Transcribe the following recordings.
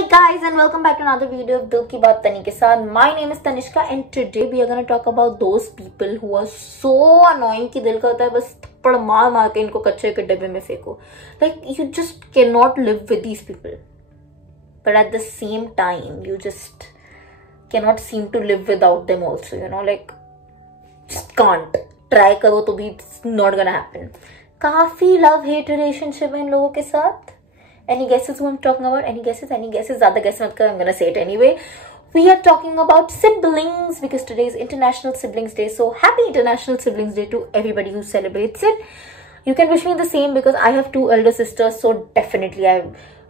Hi guys and welcome back to another video of Dil Ki Baat Tani के साथ. My name is Tanishka and today we are gonna talk about those people who are so annoying कि दिल करता है बस थप्पड़ मार मार के इनको कचरे के डब्बे में फेंको. Like you just cannot live with these people, but at the same time you just cannot seem to live without them also. You know, like just can't. Try करो तो भी it's not gonna happen. काफी love hate relationship है इन लोगों के साथ. Any guesses who I'm talking about? Any guesses? Any guesses? ज़्यादा guess मत कर. I'm gonna say it anyway. We are talking about siblings because today is International Siblings Day. So happy International Siblings Day to everybody who celebrates it. You can wish me the same because I have two elder sisters. So definitely I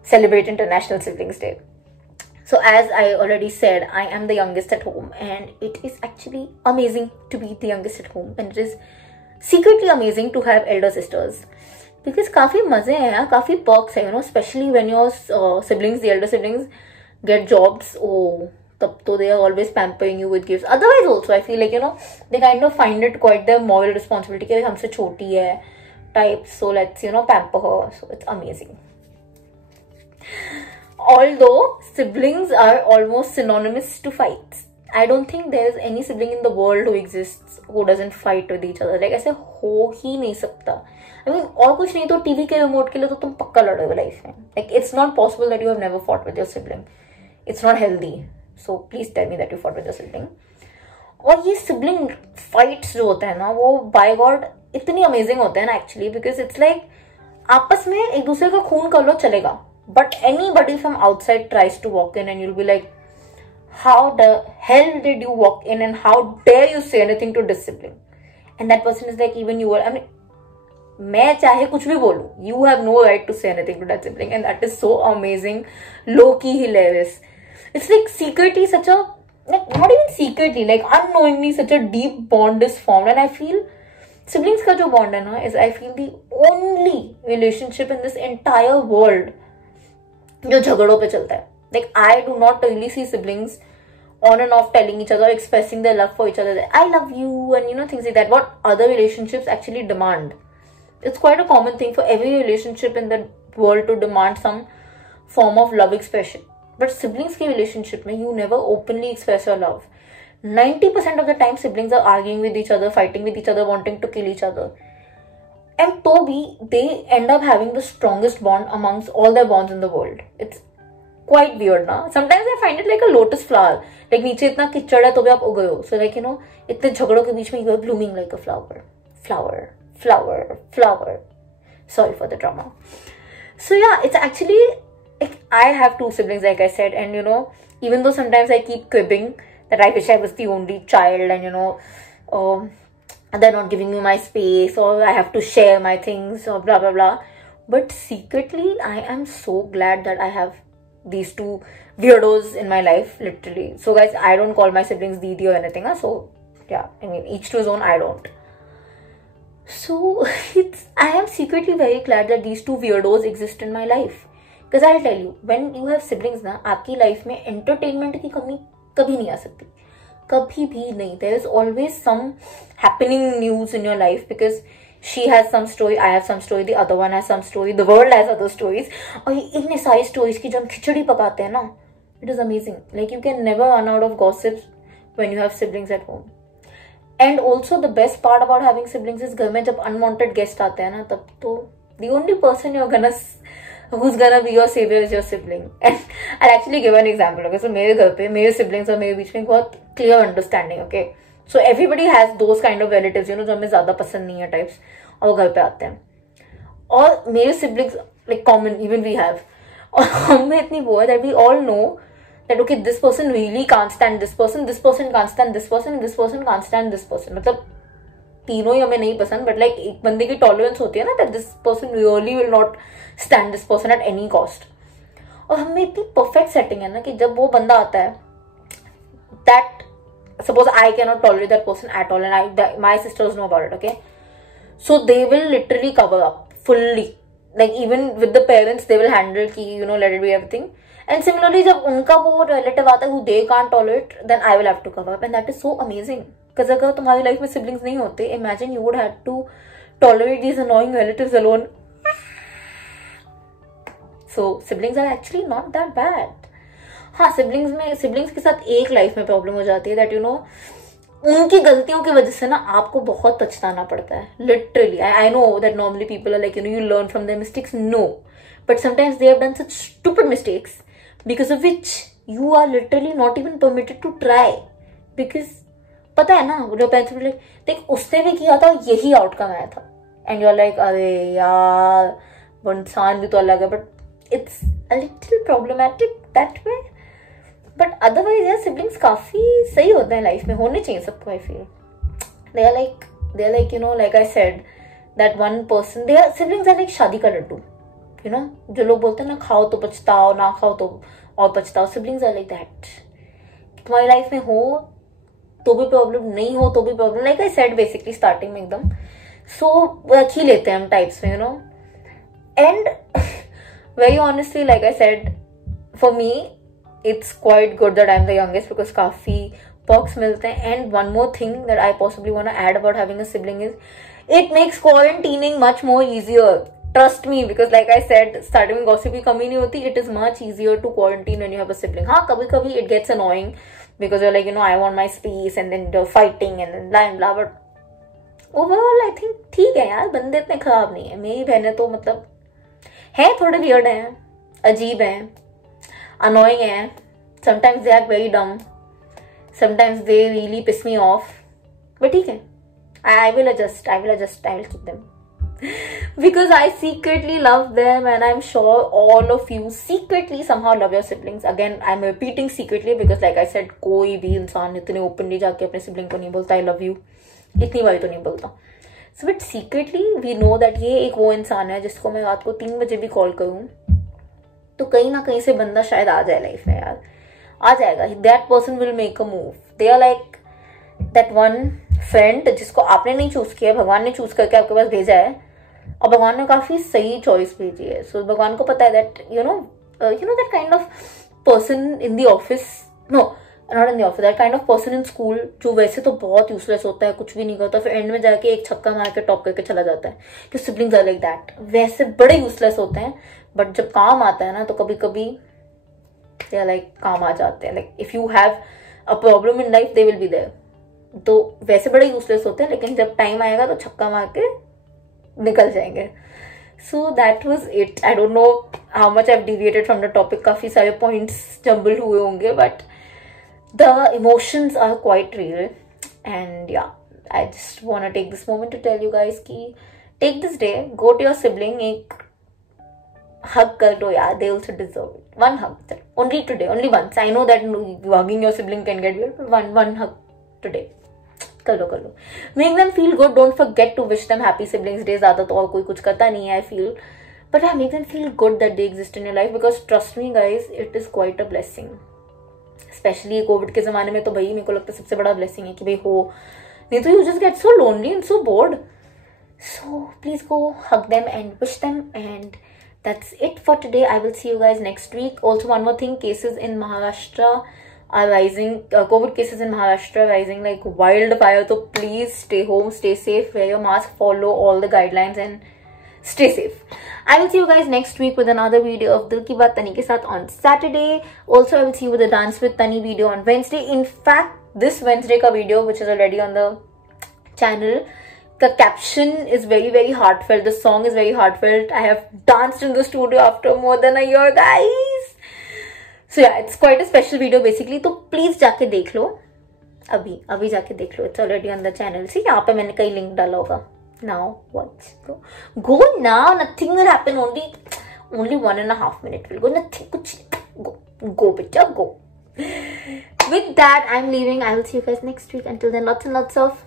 celebrate International Siblings Day. So as I already said, I am the youngest at home and it is actually amazing to be the youngest at home, and it is secretly amazing to have elder sisters. Because काफी मजे हैं यार, काफी perks है, you know, especially when your siblings, the elder siblings, get jobs. Oh, तब तो they are always pampering you with gifts. Otherwise also I feel like, you know, they kind of find it quite their moral responsibility कि हमसे छोटी है type, so let's, you know, pamper her. So it's amazing. Although siblings are almost synonymous to fights, I don't think there is any sibling in the world who exists who doesn't fight with each other. Like ऐसे हो ही नहीं सकता. I mean, और कुछ नहीं तो TV के remote के लिए तो तुम पक्का लड़ोगे लाइफ में. Like it's not possible that you have never fought with your sibling. It's not healthy. So please tell me that you fought with your sibling. और ये sibling fights जो होते हैं ना, वो by God इतनी amazing होते हैं ना actually, because it's like आपस में एक दूसरे का खून कर लो चलेगा, but anybody from outside tries to walk in and you'll be like, how the hell did you walk in and how dare you say anything to this sibling? And that person is like, even you were, I mean, मैं चाहे कुछ भी बोलूं, you have no right to say anything to that sibling, and that is so amazing, low-key hilarious. It's like secretly such a, like not even secretly, like unknowingly such a deep bond is formed, and I feel siblings का जो bond है ना, is I feel the only relationship in this entire world जो झगड़ों पे चलता है. Like I do not really see siblings on and off telling each other, expressing their love for each other. I love you and, you know, things like that. What other relationships actually demand. It's quite a common thing for every relationship in the world to demand some form of love expression. But siblings के relationship में you never openly express your love. 90% of the time siblings are arguing with each other, fighting with each other, wanting to kill each other. And तो भी they end up having the strongest bond amongst all their bonds in the world. It's quite weird ना. Sometimes I find it like a lotus flower. Like नीचे इतना कीचड़ है तो भी आप उगे हो. So like, you know, इतने झगड़ों के बीच में you are blooming like a flower. Flower. Sorry for the drama. So yeah, it's actually, like, I have two siblings like I said, and you know, even though sometimes I keep cribbing that I wish I was the only child and, you know, they're not giving me my space or I have to share my things or blah blah blah, but secretly I am so glad that I have these two weirdos in my life, literally. So guys, I don't call my siblings Didi or anything, huh? So yeah, I mean, each to his own. I don't. So I am secretly very glad that these two weirdos exist in my life. Because I'll tell you, when you have siblings ना, आपकी life में entertainment की कमी कभी नहीं आ सकती, कभी भी नहीं. There is always some happening news in your life because she has some story, I have some story, the other one has some story, the world has other stories. और इतने सारी stories की जब खिचड़ी पकाते हैं ना, it is amazing. Like you can never run out of gossips when you have siblings at home. And also the best part about having siblings is घर में जब unwanted guest आते हैं ना, तब तो the only person who's gonna be your savior is your sibling. And I'll actually give an example. Okay, so मेरे घर पे मेरे siblings और मेरे बीच में बहुत clear understanding. Okay, so everybody has those kind of relatives, you know, जो हमें ज़्यादा पसंद नहीं है types, और वो घर पे आते हैं. और मेरे siblings like common even we have, और हमें इतनी वो है that we all know that okay, this person really can't stand this person can't stand this person, and this person can't stand this person. मतलब तीनों ही हमें नहीं पसंद, but like एक बंदे की tolerance होती है ना, that this person really will not stand this person at any cost. और हमें इतनी perfect setting है ना कि जब वो बंदा आता है, that suppose I cannot tolerate that person at all, and my sisters know about it. Okay, so they will literally cover up fully. Like even with the parents, they will handle कि, you know, let it be everything. And similarly, जब उनका वो relative आता है who they can't tolerate, then I will have to cover up, and that is so amazing. Because अगर तुम्हारी life में siblings नहीं होते, imagine you would have to tolerate these annoying relatives alone. So siblings are actually not that bad. हाँ, siblings के साथ एक life में प्रॉब्लम हो जाती है दैट यू नो उनकी गलतियों की वजह से ना आपको बहुत पछताना पड़ता है, literally. I know that normally people are like you know you learn from their mistakes. No, but sometimes they have done such stupid mistakes because of which you are literally not even permitted to try. Because पता है ना, देख उसने भी किया था, यही outcome आया था. एंड यू आर लाइक अरे यार वो इंसान भी तो अलग है. But it's a little problematic that way. But otherwise यार सिबलिंग्स काफी सही होते हैं लाइफ में, होने चाहिए सबको. I feel they are like you know like I said that one person, they are siblings are like शादी का लड्डू. यू नो जो लोग बोलते हैं ना खाओ तो पछताओ, ना खाओ तो और पछताओ. Siblings are like that. तुम्हारी लाइफ में हो तो भी प्रॉब्लम, नहीं हो तो भी problem. Like I said basically starting में एकदम सो रख ही लेते हैं हम टाइप्स में, you know. And very honestly like I said for me it's quite good that I'm the youngest because काफी perks मिलते हैं. And one more thing that I possibly want to add about having a sibling is it makes quarantining much more easier. Trust me, because like I said, starting में gossip की कमी नहीं होती. It is much easier to quarantine when you have a sibling. हाँ, कभी कभी it gets annoying because you're like you know I want my space and then you're fighting and then blah and blah. But overall I think ठीक है यार, बंदे इतने खराब नहीं है. मेरी बहनें तो मतलब है थोड़े weird हैं, अजीब हैं, annoying hai. Sometimes they act very dumb. Sometimes they really piss me off. But theek hai. I will adjust. I will keep them. Because I secretly love them and I'm sure all of you secretly somehow love your siblings. Again, I'm repeating secretly because like I said, कोई भी इंसान इतने openly जाके अपने sibling को नहीं बोलता I love you. इतनी बारी तो नहीं बोलता. So but secretly we know that ये एक वो इंसान है जिसको मैं रात को 3 बजे भी कॉल करूँ तो कहीं ना कहीं से बंदा शायद आ जाए लाइफ में यार, आ जाएगा. That person will make a move. They are like that one friend जिसको आपने नहीं चूज किया, भगवान ने चूज करके आपके पास भेजा है और भगवान ने काफी सही चॉइस भेजी है. सो भगवान को पता है that you know that kind of person in the office, no not in the office, that kind of person in school जो वैसे तो बहुत यूजलेस होता है, कुछ भी नहीं करता, फिर एंड में जाके एक छक्का मार के टॉप करके चला जाता है. कि सिबलिंग्स आर लाइक दैट, वैसे बड़े यूजलेस होते हैं बट जब काम आता है ना तो कभी कभी दे लाइक काम आ जाते हैं. Like if you have a problem in life they will be there. तो वैसे बड़े यूजलेस होते हैं लेकिन जब टाइम आएगा तो छक्का मार के निकल जाएंगे. So that was it. I don't know how much I have deviated from the topic. काफी सारे पॉइंट्स जंबल हुए होंगे but the emotions are quite real. And yeah I just want to take this moment to tell you guys कि take this day, go to your sibling, एक hug कर दो यार. they also deserve it. One hug only today, only once. I know that hugging your sibling can get weird, but one hug today कर लो. make them feel good. don't forget to wish them happy siblings day. ज़्यादा तो और कोई कुछ करता नहीं है I feel, but yeah, make them feel good that they exist in your life because trust me guys, it is quite a blessing. especially Covid के जमाने में तो भाई मेरे को लगता है सबसे बड़ा blessing है कि भाई हो, नहीं तो you just get so lonely and so bored. So please go hug them and wish them. And that's it for today. I will see you guys next week. Also one more thing, cases in Maharashtra are rising. COVID cases in Maharashtra are rising like wildfire. So please stay home, stay safe, wear your mask, follow all the guidelines and stay safe. I will see you guys next week with another video of Dil Ki Baat Tani ke saath on Saturday. Also I will see you with a Dance with Tani video on Wednesday. In fact, this Wednesday ka video which is already on the channel, the caption is very very heartfelt. The song is very heartfelt. I have danced in the studio after more than a year guys. So yeah, it's quite a special video basically. तो please जाके देख लो, अभी जाके देख लो. It's already on the channel. See यहाँ पे मैंने कई लिंक डाला होगा. Now watch. Go now. Nothing will happen. Only 1.5 minutes will go. Nothing. कुछ go बेटा go. With that I'm leaving. I will see you guys next week. Until then, lots and lots of